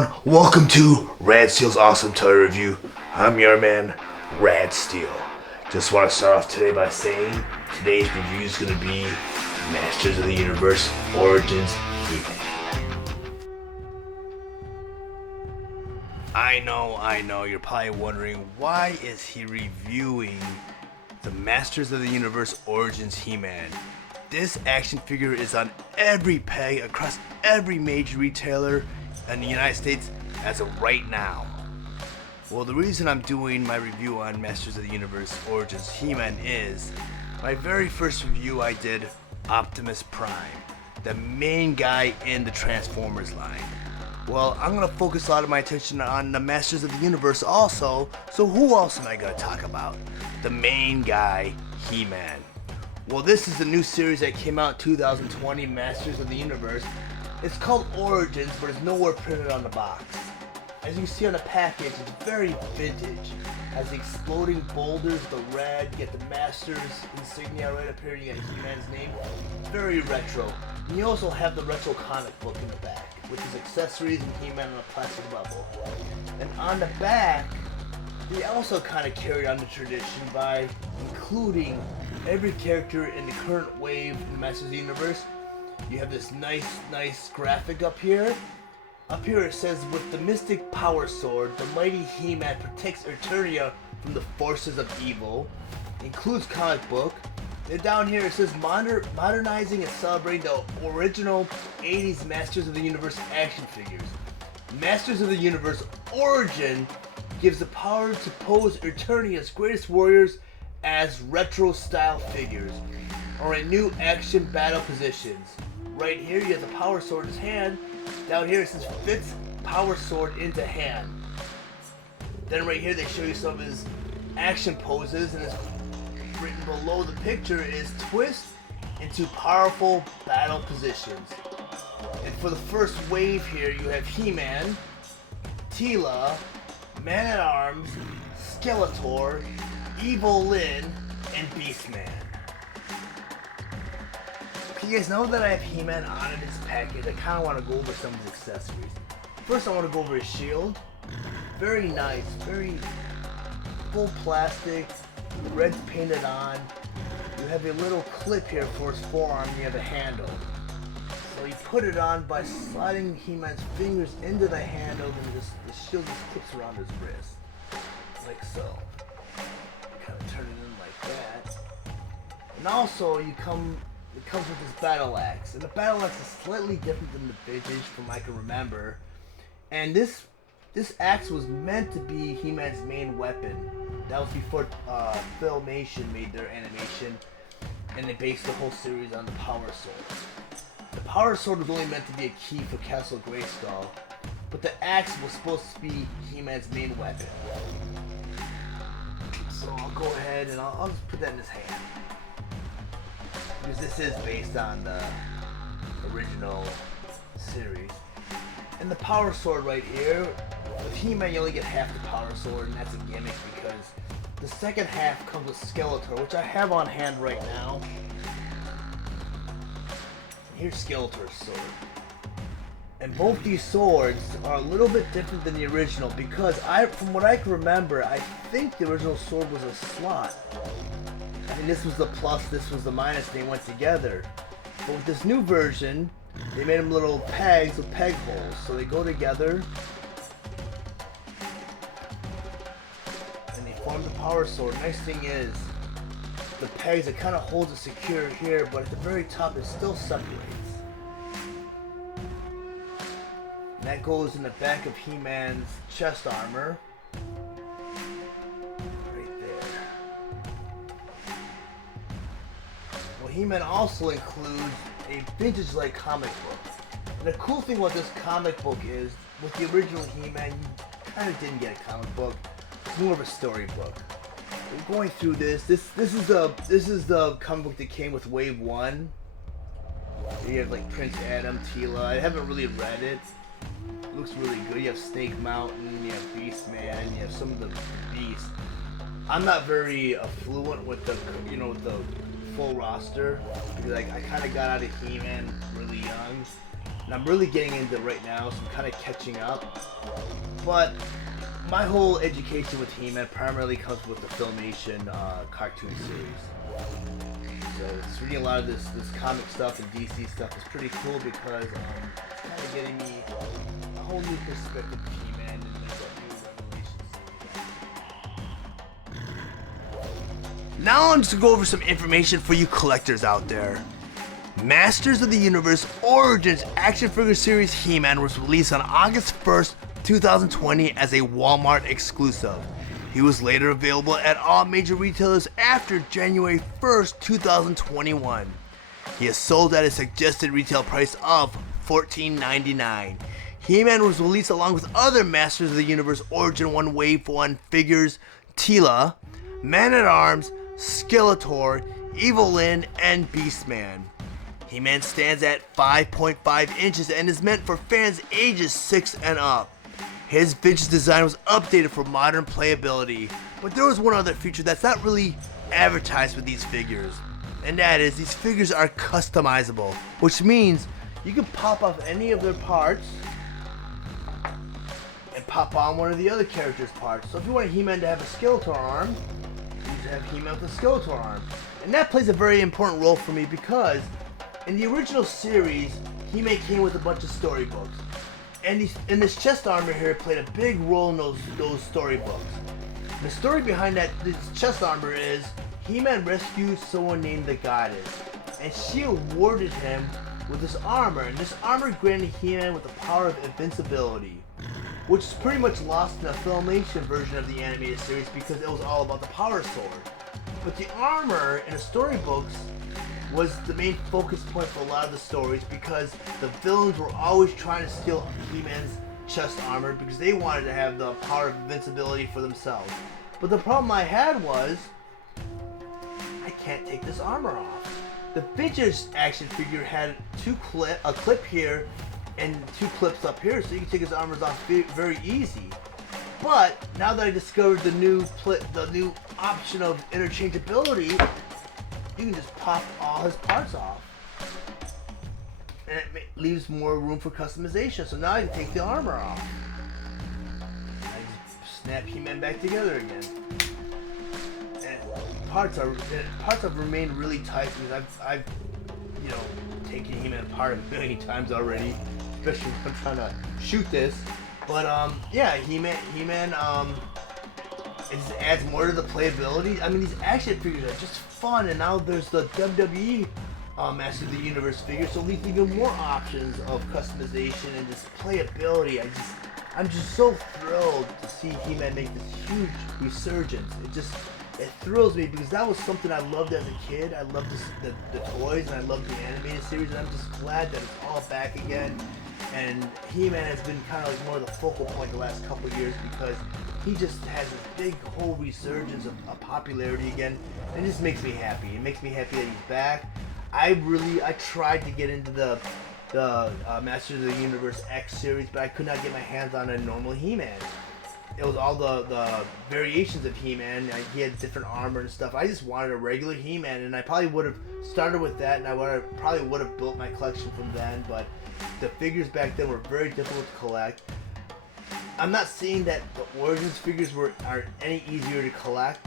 everyone, welcome to Rad Steele's Awesome Toy Review. I'm your man, Rad Steele. Just want to start off today by saying today's review is going to be Masters of the Universe Origins He-Man. I know, you're probably wondering why is he reviewing the Masters of the Universe Origins He-Man? This action figure is on every peg across every major retailer in the United States as of right now. Well, the reason I'm doing my review on Masters of the Universe Origins He-Man is my very first review I did Optimus Prime, the main guy in the Transformers line. Well, I'm going to focus a lot of my attention on the Masters of the Universe also, so who else am I going to talk about? The main guy, He-Man. Well, this is a new series that came out in 2020, Masters of the Universe. It's called Origins, but it's nowhere printed on the box. As you see on the package, it's very vintage. Has the exploding boulders, the red, you get the Masters insignia right up here, you get He-Man's name. Very retro. And you also have the retro comic book in the back, with his accessories and He-Man on a plastic bubble. And on the back, they also kind of carried on the tradition by including every character in the current wave in the Masters of the Universe. You have this nice graphic up here. Up here it says, with the mystic power sword, the mighty He-Man protects Eternia from the forces of evil. Includes comic book. Then down here it says, modernizing and celebrating the original 80s Masters of the Universe action figures. Masters of the Universe Origin gives the power to pose Eternia's greatest warriors as retro style figures, or in new action battle positions. Right here you have the power sword in his hand. Down here it says fits power sword into hand. Then right here they show you some of his action poses, and it's written below the picture is twist into powerful battle positions. And for the first wave here you have He-Man, Teela, Man-at-Arms, Skeletor, Evil Lyn, and Beastman. Okay guys, now that I have He-Man on in this package, I kind of want to go over some of his accessories. First I want to go over his shield. Very nice, very full plastic, the red's painted on. You have a little clip here for his forearm, you have a handle. So you put it on by sliding He-Man's fingers into the handle, and the shield just clips around his wrist. Like so. Kind of turn it in like that. And also it comes with this battle axe, and the battle axe is slightly different than the vintage from I can remember. And this axe was meant to be He-Man's main weapon. That was before Filmation made their animation, and they based the whole series on the Power Sword. The Power Sword was only meant to be a key for Castle Grayskull, but the axe was supposed to be He-Man's main weapon. So I'll go ahead and I'll just put that in his hand, because this is based on the original series. And the power sword right here, with He-Man you only get half the power sword, and that's a gimmick because the second half comes with Skeletor, which I have on hand right now. Here's Skeletor's sword. And both these swords are a little bit different than the original, because from what I can remember, I think the original sword was a slot. I think this was the plus, this was the minus, and they went together. But with this new version, they made them little pegs with peg holes, so they go together. And they form the power sword. Nice thing is, the pegs, it kind of holds it secure here, but at the very top it still separates. And that goes in the back of He-Man's chest armor. Right there. Well, He-Man also includes a vintage-like comic book. And the cool thing about this comic book is, with the original He-Man, you kind of didn't get a comic book. It's more of a storybook. We're going through this is the comic book that came with Wave 1. You have like Prince Adam, Teela. I haven't really read it. It looks really good. You have Snake Mountain, you have Beastman, you have some of the beasts. I'm not very fluent with the full roster, because I kind of got out of He-Man really young. and I'm really getting into it right now, so I'm kind of catching up. But my whole education with He-Man primarily comes with the Filmation cartoon series. So it's reading a lot of this comic stuff and DC stuff is pretty cool because it's kind of getting me a whole new perspective of He-Man and new revelations. Now I'm just going to go over some information for you collectors out there. Masters of the Universe Origins action figure series He-Man was released on August 1st, 2020 as a Walmart exclusive. He was later available at all major retailers after January 1st, 2021. He is sold at a suggested retail price of $14.99. He-Man was released along with other Masters of the Universe Origin 1 Wave 1 figures Steele, Man-at-Arms, Skeletor, Evil-Lyn, and Beastman. He-Man stands at 5.5 inches and is meant for fans ages 6 and up. His vintage design was updated for modern playability, but there was one other feature that's not really advertised with these figures, and that is these figures are customizable, which means you can pop off any of their parts and pop on one of the other characters' parts. So if you want a He-Man to have a Skeletor arm, you just have He-Man with a Skeletor arm. And that plays a very important role for me because in the original series, He-Man came with a bunch of storybooks. And this chest armor here played a big role in those storybooks. The story behind this chest armor is He-Man rescued someone named the Goddess, and she awarded him with this armor, and this armor granted He-Man with the power of invincibility, which is pretty much lost in the Filmation version of the animated series because it was all about the Power Sword. But the armor in the storybooks was the main focus point for a lot of the stories because the villains were always trying to steal He-Man's chest armor because they wanted to have the power of invincibility for themselves. But the problem I had was, I can't take this armor off. The vintage action figure had a clip here and 2 clips up here, so you can take his armors off very easy. But now that I discovered the new option of interchangeability, you can just pop all his parts off. And it leaves more room for customization. So now I can take the armor off. I just snap He-Man back together again. And parts have remained really tight because I've taken He-Man apart a million times already, especially when I'm trying to shoot this. But yeah, He-Man it just adds more to the playability. I mean, these action figures are just fun, and now there's the WWE Master of the Universe figure, so it leaves even more options of customization and just playability. I'm just so thrilled to see He-Man make this huge resurgence. It thrills me because that was something I loved as a kid. I loved the toys, and I loved the animated series, and I'm just glad that it's all back again. And He-Man has been kind of like more of the focal point the last couple of years because he just has this big whole resurgence of popularity again, and it just makes me happy. It makes me happy that he's back. I tried to get into the Masters of the Universe X series, but I could not get my hands on a normal He-Man. It was all the variations of He-Man. He had different armor and stuff. I just wanted a regular He-Man, and I probably would have started with that, and I probably would have built my collection from then, but the figures back then were very difficult to collect. I'm not saying that the Origins figures are any easier to collect.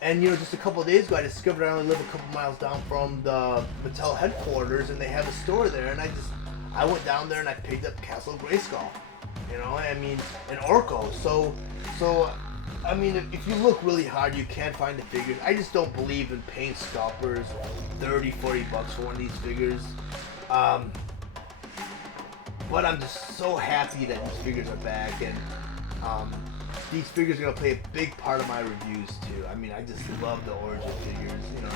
And just a couple of days ago, I discovered I only live a couple miles down from the Mattel headquarters, and they have a store there. And I went down there and I picked up Castle Grayskull, and Orko. So I mean, if you look really hard, you can find the figures. I just don't believe in paying scalpers $30-40 for one of these figures. But I'm just so happy that these figures are back, and these figures are going to play a big part of my reviews too. I mean, I just love the Origin figures, and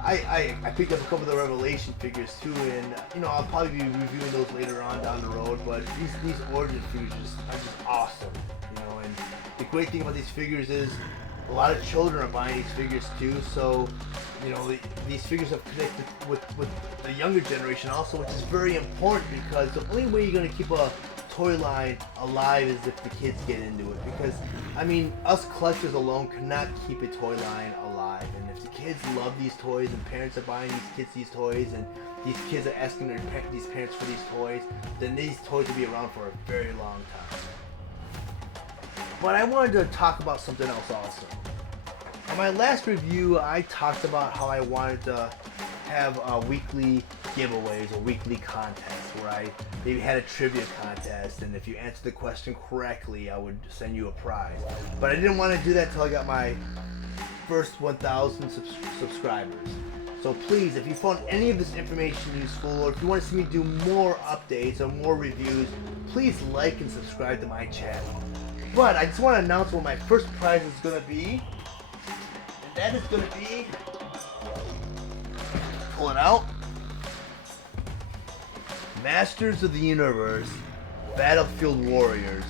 I picked up a couple of the Revelation figures too, and I'll probably be reviewing those later on down the road, but these Origin figures are just awesome, and the great thing about these figures is a lot of children are buying these figures too, so these figures have connected with the younger generation also, which is very important because the only way you're going to keep a toy line alive is if the kids get into it. Because, I mean, us collectors alone cannot keep a toy line alive. And if the kids love these toys and parents are buying these kids these toys and these kids are asking these parents for these toys, then these toys will be around for a very long time. But I wanted to talk about something else also. On my last review, I talked about how I wanted to have weekly giveaways or weekly contests where I maybe had a trivia contest, and if you answered the question correctly, I would send you a prize. But I didn't want to do that until I got my first 1,000 subscribers. So please, if you found any of this information useful, or if you want to see me do more updates or more reviews, please like and subscribe to my channel. But I just want to announce what my first prize is going to be. And that is going to be, pull it out, Masters of the Universe Battlefield Warriors,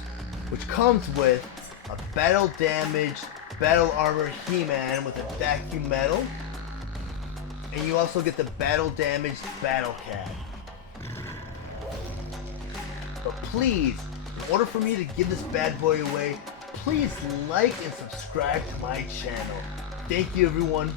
which comes with a battle damaged, battle armor He-Man with a vacuum medal, and you also get the battle damaged Battle Cat. But please, in order for me to give this bad boy away, please like and subscribe to my channel. Thank you, everyone.